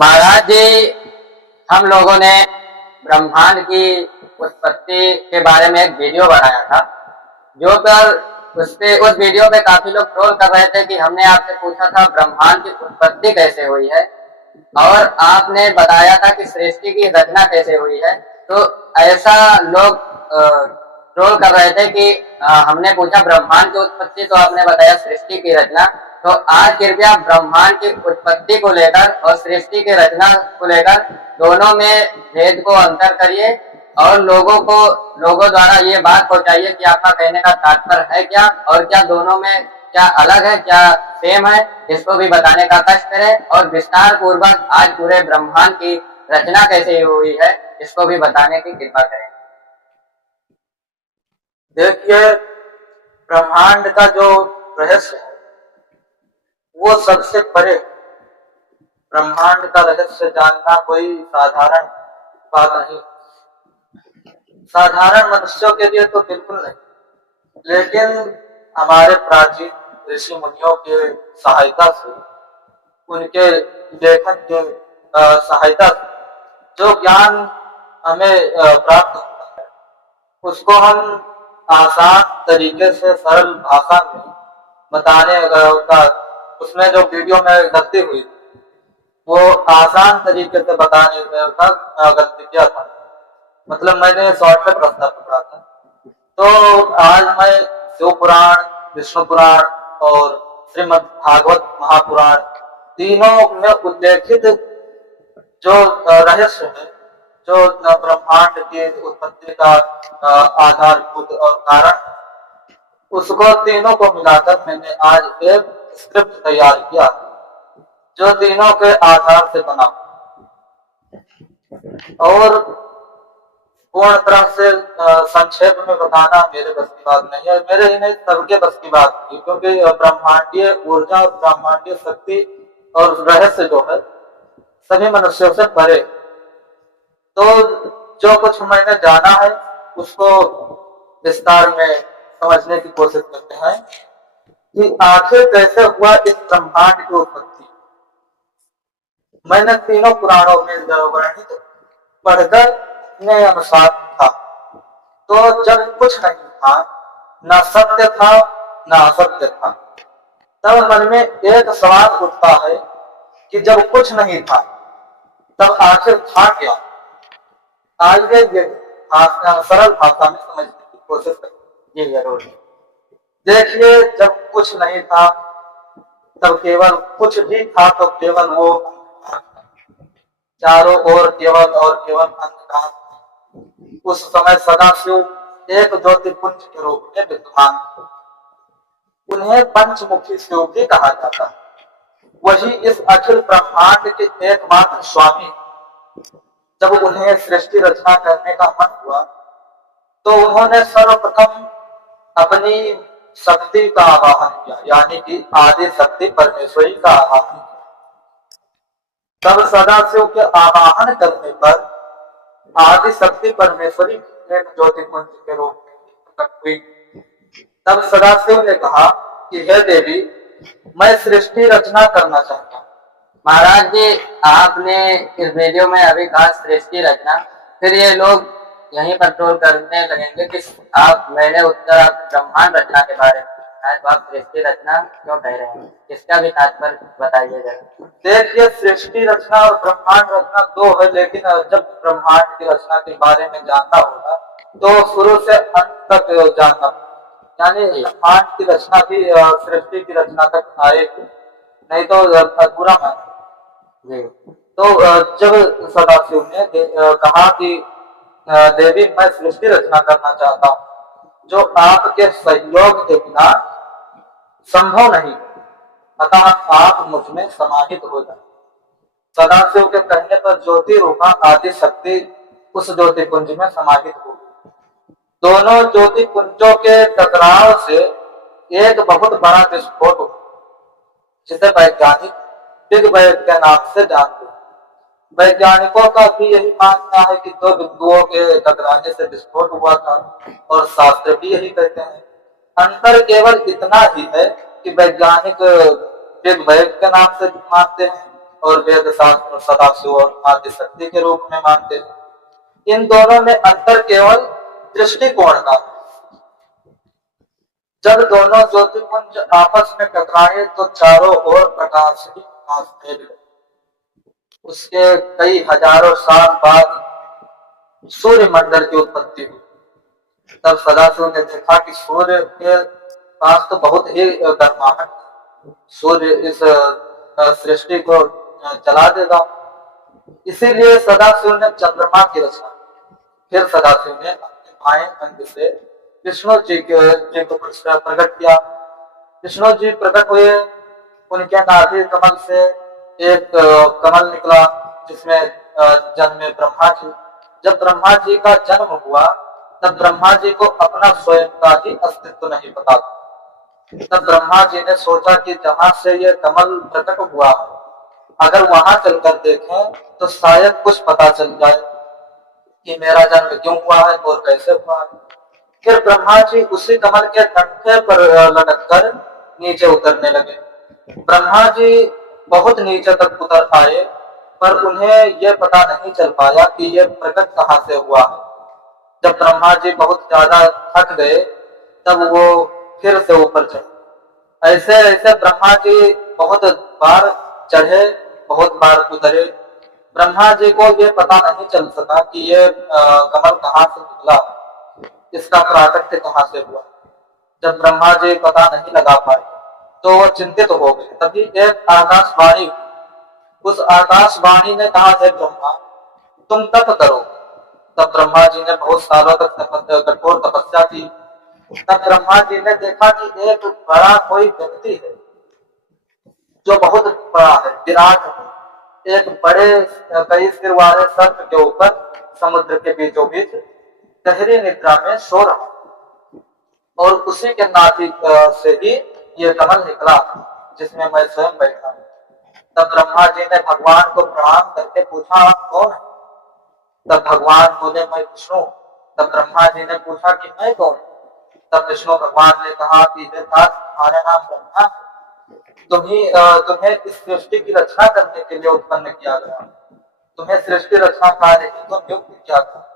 महाराज जी, हम लोगों ने ब्रह्मांड की उत्पत्ति के बारे में एक वीडियो बनाया था, जो पर उस वीडियो पे काफी लोग ट्रोल कर रहे थे कि हमने आपसे पूछा था ब्रह्मांड की उत्पत्ति कैसे हुई है, और आपने बताया था कि सृष्टि की रचना कैसे हुई है। तो ऐसा लोग ट्रोल कर रहे थे कि हमने पूछा ब्रह्मांड की उत्पत्ति, तो आपने बताया सृष्टि की रचना। तो आज कृपया ब्रह्मांड की उत्पत्ति को लेकर और सृष्टि की रचना को लेकर दोनों में भेद को अंतर करिए और लोगों द्वारा ये बात पहुंचाइए कि आपका कहने का तात्पर्य है क्या, और क्या दोनों में क्या अलग है, क्या सेम है, इसको भी बताने का कष्ट करें। और विस्तार पूर्वक आज पूरे ब्रह्मांड की रचना कैसे हुई है, इसको भी बताने की कृपा करें। देखिए, ब्रह्मांड का जो रहस्य है वो सबसे परे। ब्रह्मांड का रहस्य जानना कोई साधारण बात नहीं, साधारण मनुष्यों के लिए तो बिल्कुल नहीं, लेकिन हमारे प्राचीन ऋषि मुनियों के सहायता से, उनके लेखन के सहायता से जो ज्ञान हमें प्राप्त होता है, उसको हम आसान तरीके से सरल भाषा में बताने का उसमें जो वीडियो में गलती हुई वो आसान तरीके से बताने का गलती किया था। मतलब मैंने शॉर्टकट रास्ता पकड़ा था। तो आज मैं शिव पुराण, विष्णु पुराण और श्रीमद् भागवत महापुराण तीनों में उल्लेखित जो रहस्य है, जो ब्रह्मांड की उत्पत्ति का आधारभूत और कारण, उसको तीनों को मिलाकर मैंने आज एक स्क्रिप्ट तैयार किया जो तीनों के आधार से बना और पूर्ण तरह से संक्षेप में बताना मेरे बस की बात नहीं है। मेरे ही नहीं, सबके बस की बात थी, क्योंकि ब्रह्मांडीय ऊर्जा और ब्रह्मांडीय शक्ति और रहस्य जो है सभी मनुष्यों से परे। तो जो कुछ मैंने जाना है उसको विस्तार में समझने की कोशिश करते हैं कि आखिर कैसे हुआ इस ब्रह्मांड की उत्पत्ति। मैंने तीनों पुराणों में वर्णित पढ़कर अपने अनुसार था। तो जब कुछ नहीं था, ना सत्य था ना असत्य था, तब मन में एक सवाल उठता है कि जब कुछ नहीं था तब आखिर था क्या। आइए ये सरल भाषा में समझने की कोशिश करें। ये जरूर देखिए, जब कुछ नहीं था तब केवल कुछ भी था, तो केवल वो चारों ओर केवल अंधकार। उस समय सदाशिव एक ज्योतिपुंज के रूप में विद्यमान, उन्हें पंचमुखी शिव भी कहा जाता है। वही इस अखिल ब्रह्मांड के एकमात्र स्वामी। जब उन्हें सृष्टि रचना करने का मन हुआ तो उन्होंने सर्वप्रथम अपनी शक्ति का आवाहन किया, यानी कि आदि शक्ति परमेश्वरी का आवाहन किया। तब सदाशिव के आवाहन करने पर आदि शक्ति परमेश्वरी एक ज्योतिपुंज के रूप में प्रकट हुई। तब सदाशिव ने कहा कि हे देवी, मैं सृष्टि रचना करना चाहता हूँ। महाराज जी, आपने इस वीडियो में अभी कहा सृष्टि रचना, फिर ये लोग यहीं पर ट्रोल करने लगेंगे कि मैंने उत्तर ब्रह्मांड रचना के बारे में है, तो आप सृष्टि रचना क्यों कह रहे हैं, इसका भी तात्पर्य बताइए जरा। देखिए, सृष्टि रचना और ब्रह्मांड रचना दो है, लेकिन जब ब्रह्मांड की रचना के बारे में जानना होगा तो शुरू से अंत तक जानना, यानी ब्रह्मांड की रचना भी सृष्टि की रचना तक आएगी, नहीं तो अधूरा माना। तो जब सदाशिव ने कहा कि देवी, मैं सृष्टि रचना करना चाहता हूँ, जो आपके सहयोग के बिना संभव नहीं, अतः आप मुझ में समाहित हो जाए। सदाशिव के कहने पर ज्योति रूपा आदि शक्ति उस ज्योतिपुंज में समाहित हो गई। दोनों ज्योतिपुंजों के टकराव से एक बहुत बड़ा विस्फोट हुआ, जिसे वैज्ञानिक बिग बैंग के नाम से जानते हैं। वैज्ञानिकों का भी यही मानना है कि दो बिंदुओं के टकराने से विस्फोट हुआ था, और शास्त्र भी यही कहते हैं। अंतर केवल इतना ही है कि वैज्ञानिक बिग बैंग के नाम से मानते हैं और वेद शास्त्र सदाशिव और आदि शक्ति के रूप में मानते थे। इन दोनों में अंतर केवल दृष्टिकोण का। जब दोनों ज्योतिपुंज आपस में टकराए तो चारों ओर प्रकाश ही प्रकाश फैल गए। उसके कई हजारों साल बाद सूर्य मंडल की उत्पत्ति हुई। तब सदाशिव ने देखा कि सूर्य के पास तो बहुत ही गर्माहट है, सूर्य इस सृष्टि को जला देगा। इसीलिए सदाशिव ने चंद्रमा की रचना की। फिर सदाशिव ने अपने बाएं अंग से विष्णु जी को प्रकट किया। विष्णु जी प्रकट हुए, उनके नाभि कमल से एक कमल निकला जिसमें जन्मे ब्रह्मा जी। जब ब्रह्मा जी का जन्म हुआ तब ब्रह्मा जी को अपना स्वयं का ही अस्तित्व नहीं पता था। तब ब्रह्मा जी ने सोचा कि जहां से ये कमल प्रकट हुआ अगर वहां चलकर देखें तो शायद कुछ पता चल जाए कि मेरा जन्म क्यों हुआ है और कैसे हुआ है। फिर ब्रह्मा जी उसी कमल के डंठे पर लटककर नीचे उतरने लगे। ब्रह्मा जी बहुत नीचे तक उतर आए पर उन्हें यह पता नहीं चल पाया कि यह प्रकट कहां से हुआ है। जब ब्रह्मा जी बहुत ज्यादा थक गए तब वो फिर से ऊपर चढ़े। ऐसे ऐसे ब्रह्मा जी बहुत बार चढ़े, बहुत बार उतरे। ब्रह्मा जी को ये पता नहीं चल सका कि ये कमल कहाँ से निकला, इसका प्राकट्य कहाँ से हुआ। जब ब्रह्मा जी पता नहीं लगा पाए तो वो चिंतित हो गए। तभी एक आकाशवाणी, उस आकाशवाणी ने कहा, हे ब्रह्मा तुम तप करो। तब ब्रह्मा जी ने बहुत सालों तक कठोर तपस्या की। तब ब्रह्मा जी ने देखा कि एक बड़ा कोई व्यक्ति है जो बहुत बड़ा है, विराट है। एक बड़े कई सिर वाले सर्प के ऊपर समुद्र के बीचों बीच गहरी निद्रा में सो रहा और उसी के नाभि से ही ये कमल निकला जिसमें मैं स्वयं बैठा हूं। तब ब्रह्मा जी ने भगवान को प्रणाम करके पूछा, आप कौन है? तब भगवान बोले, मैं विष्णु। तब ब्रह्मा जी ने पूछा कि मैं कौन? तब विष्णु भगवान ने कहा कि तुम्हारा नाम ब्रह्मा है, तुम्हें इस सृष्टि की रचना करने के लिए उत्पन्न किया गया, तुम्हें सृष्टि रचना कार्य हेतु नियुक्त किया था।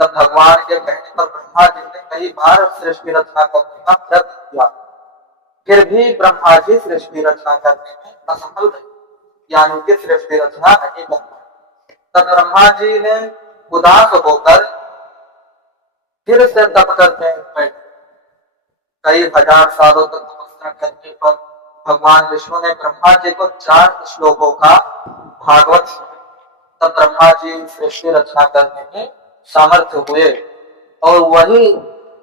तब भगवान के कहने पर ब्रह्मा जी ने कई बार सृष्टि रचना करने का प्रयत्न किया, फिर भी ब्रह्मा जी सृष्टि रचना करने में असफल रहे, यानी कि सृष्टि रचना नहीं कर पाए। तब ब्रह्मा जी ने उदास होकर फिर से तप करने बैठे। कई हजार सालों तक तपस्या करने पर भगवान विष्णु ने ब्रह्मा जी को 4 श्लोकों का भागवत सुनाया। तब ब्रह्मा जी सृष्टि रचना करने में सामर्थ्य हुए और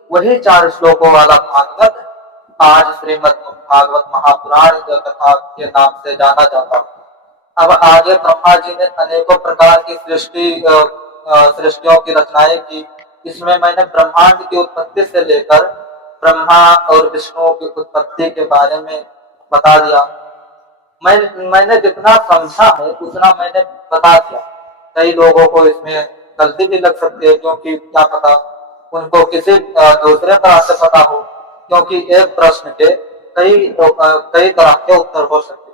वही 4 श्लोकों वाला भागवत आज श्रीमद् भागवत महापुराण कथा के नाम से जाना जाता है। अब आगे ब्रह्मा जी ने अनेकों प्रकार की सृष्टियों की रचनाएं की। इसमें मैंने ब्रह्मांड की उत्पत्ति से लेकर ब्रह्मा और विष्णु की उत्पत्ति के बारे में बता दिया। मैंने जितना समझा है उतना मैंने बता दिया। कई लोगों को इसमें गलती भी लग सकती है, क्योंकि क्या पता उनको किसी दूसरे तरह से पता हो, क्योंकि एक प्रश्न के कई तरह के उत्तर हो सकते हैं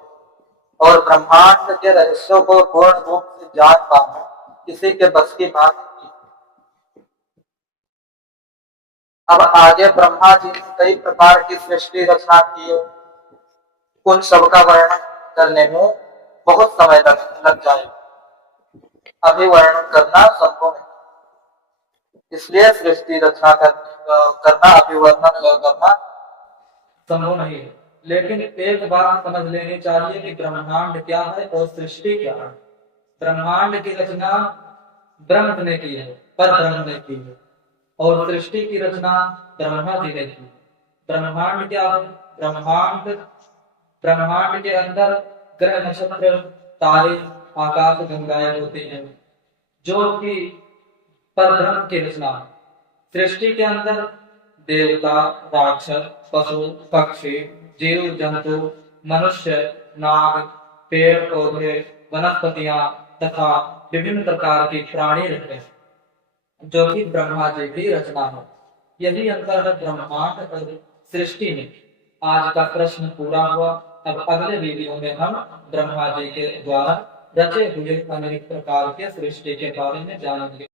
और ब्रह्मांड के रहस्यों को पूर्ण रूप से जान पाना किसी के बस की बात नहीं। अब आगे ब्रह्मा जी ने कई प्रकार की सृष्टि रचना की, उन सबका वर्णन करने में बहुत समय लग जाएगा, अभी वर्णन करना संभव नहीं। इसलिए सृष्टि रचना करना अभी वर्णन करना संभव नहीं है। लेकिन एक बात समझ लेनी चाहिए कि ब्रह्मांड क्या है और सृष्टि क्या है। ब्रह्मांड की रचना ब्रह्म ने की है, पर ब्रह्म ने की है, और सृष्टि की रचना ब्रह्मा जी ने की। ब्रह्मांड क्या है? ब्रह्मांड के अंदर ग्रह, नक्षत्र, तारे, आकाश गंगाएं होती हैं, जो कि पर ब्रह्म की रचना है। सृष्टि के अंदर देवता, राक्षस, पशु, पक्षी, जीव जंतु, मनुष्य, नाग, पेड़ पौधे, वनस्पतियां तथा विभिन्न प्रकार की प्राणी रहते हैं, जो कि ब्रह्मा जी की रचना है। यही अंतर है ब्रह्मांड और सृष्टि में। आज का प्रश्न पूरा हुआ। अब अगले वीडियो में हम ब्रह्मा जी के द्वारा रचे हुए अनेक प्रकार के सृष्टि के बारे में जानेंगे।